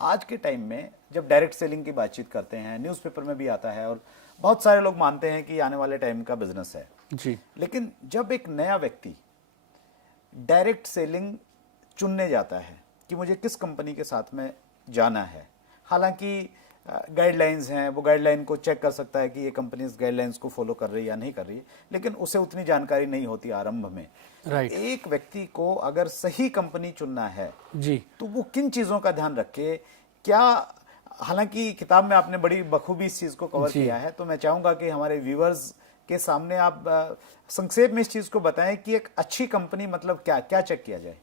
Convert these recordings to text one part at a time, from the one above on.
आज के टाइम में जब डायरेक्ट सेलिंग की बातचीत करते हैं, न्यूज़पेपर में भी आता है और बहुत सारे लोग मानते हैं कि आने वाले टाइम का बिजनेस है जी। लेकिन जब एक नया व्यक्ति डायरेक्ट सेलिंग चुनने जाता है कि मुझे किस कंपनी के साथ में जाना है, हालांकि गाइडलाइंस हैं, वो गाइडलाइन को चेक कर सकता है कि ये कंपनी इस गाइडलाइंस को फॉलो कर रही है या नहीं कर रही है, लेकिन उसे उतनी जानकारी नहीं होती आरंभ में। राइट। एक व्यक्ति को अगर सही कंपनी चुनना है जी। तो वो किन चीजों का ध्यान रखे? क्या, हालांकि किताब में आपने बड़ी बखूबी इस चीज को कवर किया है, तो मैं चाहूंगा कि हमारे व्यूअर्स के सामने आप संक्षेप में इस चीज को बताएं कि एक अच्छी कंपनी मतलब क्या क्या चेक किया जाए।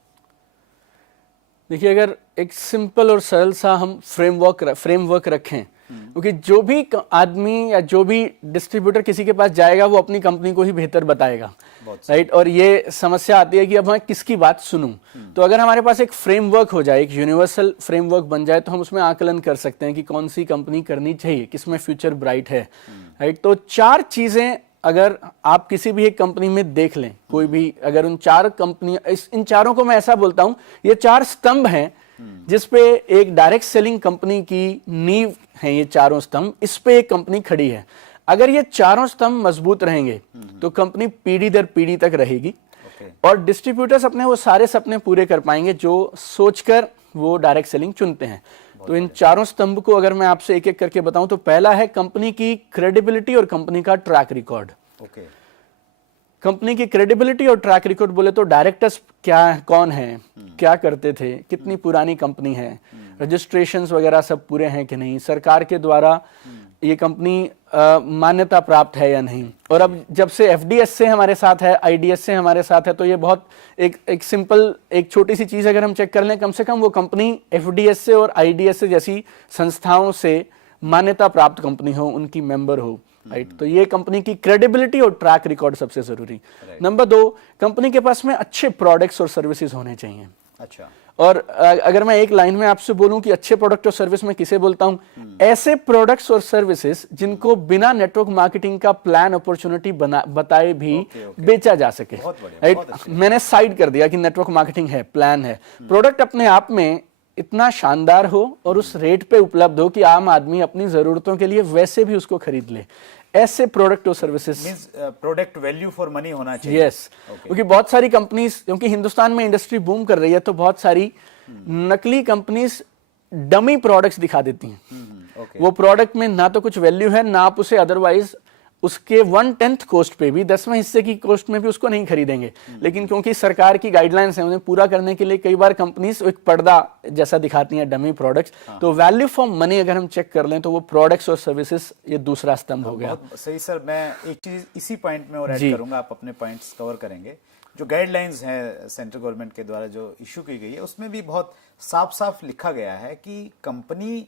देखिए, अगर एक सिंपल और सरल सा हम फ्रेमवर्क रखें, क्योंकि जो भी आदमी या जो भी डिस्ट्रीब्यूटर किसी के पास जाएगा वो अपनी कंपनी को ही बेहतर बताएगा, राइट। और ये समस्या आती है कि अब मैं किसकी बात सुनूं। तो अगर हमारे पास एक फ्रेमवर्क हो जाए, एक यूनिवर्सल फ्रेमवर्क बन जाए, तो हम उसमें आकलन कर सकते हैं कि कौन सी कंपनी करनी चाहिए, किसमें फ्यूचर ब्राइट है, राइट। तो 4 चीजें अगर आप किसी भी एक कंपनी में देख लें, कोई भी, अगर उन 4 कंपनी, इन चारों को मैं ऐसा बोलता हूं, ये 4 स्तंभ हैं जिसपे एक डायरेक्ट सेलिंग कंपनी की नींव है। ये चारों स्तंभ, इस पे एक कंपनी खड़ी है। अगर ये चारों स्तंभ मजबूत रहेंगे तो कंपनी पीढ़ी दर पीढ़ी तक रहेगी और डिस्ट्रीब्यूटर्स अपने वो सारे सपने पूरे कर पाएंगे जो सोचकर वो डायरेक्ट सेलिंग चुनते हैं। तो इन चारों स्तंभ को अगर मैं आपसे एक एक करके बताऊं, तो पहला है कंपनी की क्रेडिबिलिटी और कंपनी का ट्रैक रिकॉर्ड। कंपनी की क्रेडिबिलिटी और ट्रैक रिकॉर्ड बोले तो डायरेक्टर्स कौन है, क्या करते थे, कितनी पुरानी कंपनी है, रजिस्ट्रेशंस वगैरह सब पूरे हैं कि नहीं, सरकार के द्वारा ये कंपनी मान्यता प्राप्त है या नहीं। और अब जब से एफडीएस से हमारे साथ है, आईडीएस से हमारे साथ है, तो ये बहुत एक सिंपल, एक छोटी सी चीज अगर हम चेक कर लें, कम से कम वो कंपनी एफडीएस से और आईडीएस से जैसी संस्थाओं से मान्यता प्राप्त कंपनी हो, उनकी मेंबर हो, राइट। तो ये कंपनी की क्रेडिबिलिटी और ट्रैक रिकॉर्ड सबसे जरूरी। नंबर 2, कंपनी के पास में अच्छे प्रोडक्ट्स और सर्विसेज होने चाहिए। अच्छा। और अगर मैं एक लाइन में आपसे बोलूं कि अच्छे प्रोडक्ट और सर्विस में किसे बोलता हूं, ऐसे प्रोडक्ट्स और सर्विसेज जिनको बिना नेटवर्क मार्केटिंग का प्लान अपॉर्चुनिटी बताए भी बेचा जा सके, राइट। मैंने साइड कर दिया कि नेटवर्क मार्केटिंग है, प्लान है, प्रोडक्ट अपने आप में इतना शानदार हो और उस रेट पे उपलब्ध हो कि आम आदमी अपनी जरूरतों के लिए वैसे भी उसको खरीद ले। ऐसे प्रोडक्ट और services, product value for money होना चाहिए। यस। क्योंकि बहुत सारी कंपनीज, क्योंकि हिंदुस्तान में इंडस्ट्री बूम कर रही है, तो बहुत सारी नकली कंपनीज डमी प्रोडक्ट्स दिखा देती हैं। वो प्रोडक्ट में ना तो कुछ वैल्यू है, ना आप उसे अदरवाइज उसके 1/10 कॉस्ट पे भी, 10वें हिस्से की कॉस्ट में भी उसको नहीं खरीदेंगे। लेकिन क्योंकि सरकार की गाइडलाइंस है, उन्हें पूरा करने के लिए कई बार कंपनीज एक पर्दा जैसा दिखाती हैं, डमी प्रोडक्ट्स। तो वैल्यू फॉर मनी अगर हम चेक कर लें तो वो प्रोडक्ट्स और सर्विसेज, ये दूसरा स्तंभ हो गया। बहुत सही सर। मैं एक चीज इसी पॉइंट में और ऐड करूंगा, आप अपने पॉइंट्स कवर करेंगे। जो गाइडलाइंस हैं सेंट्रल गवर्नमेंट के द्वारा जो इशू की गई है, उसमें भी बहुत साफ साफ लिखा गया है कि कंपनी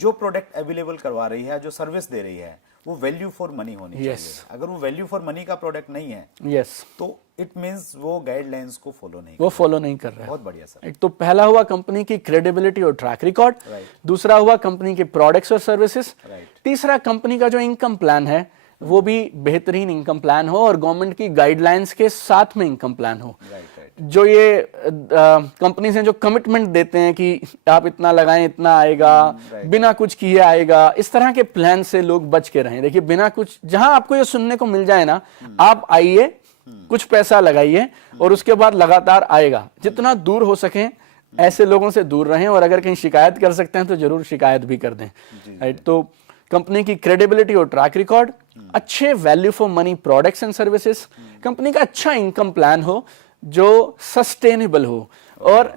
जो प्रोडक्ट अवेलेबल करवा रही है, जो सर्विस दे रही है, वो वैल्यू फॉर मनी होनी चाहिए। अगर वो वैल्यू फॉर मनी का प्रोडक्ट नहीं है, तो इट मींस वो गाइडलाइंस को फॉलो नहीं कर रहा है। बहुत बढ़िया सर। तो पहला हुआ कंपनी की क्रेडिबिलिटी और ट्रैक रिकॉर्ड, दूसरा हुआ कंपनी के प्रोडक्ट्स और सर्विसेज, तीसरा कंपनी का जो इनकम प्लान है वो भी बेहतरीन इनकम प्लान हो और गवर्नमेंट की गाइडलाइंस के साथ में इनकम प्लान हो। जो ये कंपनीज हैं जो कमिटमेंट देते हैं कि आप इतना लगाएं इतना आएगा, बिना कुछ किए आएगा, इस तरह के प्लान से लोग बच के रहें। देखिए, बिना कुछ, जहां आपको ये सुनने को मिल जाए ना, आप आइए, कुछ पैसा लगाइए और उसके बाद लगातार आएगा। जितना दूर हो सके ऐसे लोगों से दूर रहें, और अगर कहीं शिकायत कर सकते हैं तो जरूर शिकायत भी कर दें, राइट। तो कंपनी की क्रेडिबिलिटी और ट्रैक रिकॉर्ड, अच्छे value for money products and services, company का अच्छा इनकम प्लान हो जो सस्टेनेबल हो, और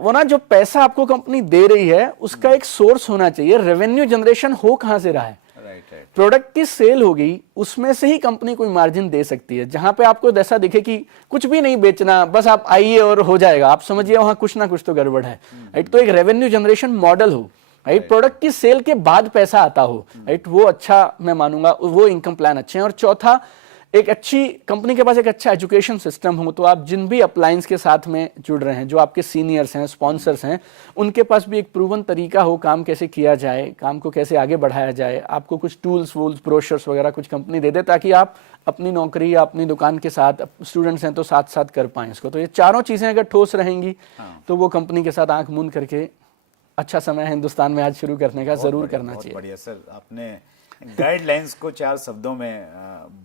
वो ना जो पैसा आपको कंपनी दे रही है उसका एक सोर्स होना चाहिए। रेवेन्यू जनरेशन हो कहां से रहा है, प्रोडक्ट की सेल होगी, उसमें से ही कंपनी कोई मार्जिन दे सकती है। जहां पे आपको ऐसा दिखे कि कुछ भी नहीं बेचना, बस आप आइए और हो जाएगा, आप समझिए वहां कुछ ना कुछ तो गड़बड़ है, राइट। तो एक रेवेन्यू जनरेशन मॉडल हो, राइट। प्रोडक्ट की सेल के बाद पैसा आता हो, राइट, वो अच्छा मैं मानूंगा, वो इनकम प्लान अच्छे हैं। और चौथा, एक अच्छी कंपनी के पास एक अच्छा एजुकेशन सिस्टम हो, तो आप जिन भी अप्लायंस के साथ में जुड़ रहे हैं, जो आपके सीनियर्स हैं, स्पॉन्सर्स हैं, उनके पास भी एक प्रूवन तरीका हो काम कैसे किया जाए, काम को कैसे आगे बढ़ाया जाए। आपको कुछ टूल्स वूल्स ब्रोशर्स वगैरह कुछ कंपनी दे दे, ताकि आप अपनी नौकरी या अपनी दुकान के साथ, स्टूडेंट्स हैं तो साथ साथ कर पाएं इसको। तो ये चारों चीजें अगर ठोस रहेंगी तो वो कंपनी के साथ आंख मूंद करके अच्छा समय है हिंदुस्तान में आज शुरू करने का, जरूर करना बहुत चाहिए। बढ़िया सर, आपने गाइडलाइंस को 4 शब्दों में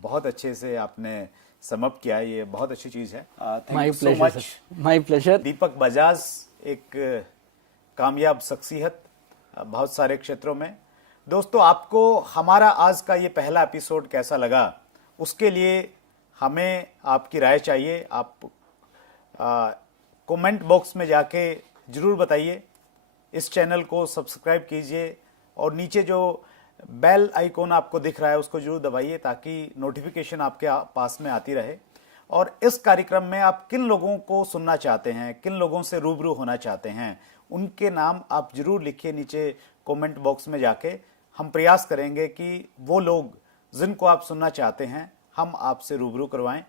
बहुत अच्छे से आपने समअप किया। ये बहुत अच्छी चीज है। Thank my you so pleasure much. Sir, my pleasure. Deepak Bajaj एक कामयाब शख्सियत बहुत सारे क्षेत्रों में। दोस्तों, आपको हमारा आज का ये पहला एपिसोड कैसा लगा, उसके लिए हमें आपकी राय चाहिए। आप कमेंट बॉक्स में जाके जरूर बताइए। इस चैनल को सब्सक्राइब कीजिए और नीचे जो बेल आइकॉन आपको दिख रहा है उसको जरूर दबाइए ताकि नोटिफिकेशन आपके पास में आती रहे। और इस कार्यक्रम में आप किन लोगों को सुनना चाहते हैं, किन लोगों से रूबरू होना चाहते हैं, उनके नाम आप जरूर लिखिए नीचे कमेंट बॉक्स में जाके। हम प्रयास करेंगे कि वो लोग जिनको आप सुनना चाहते हैं हम आपसे रूबरू करवाएं।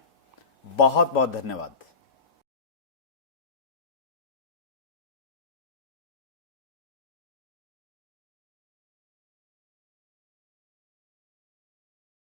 बहुत बहुत धन्यवाद।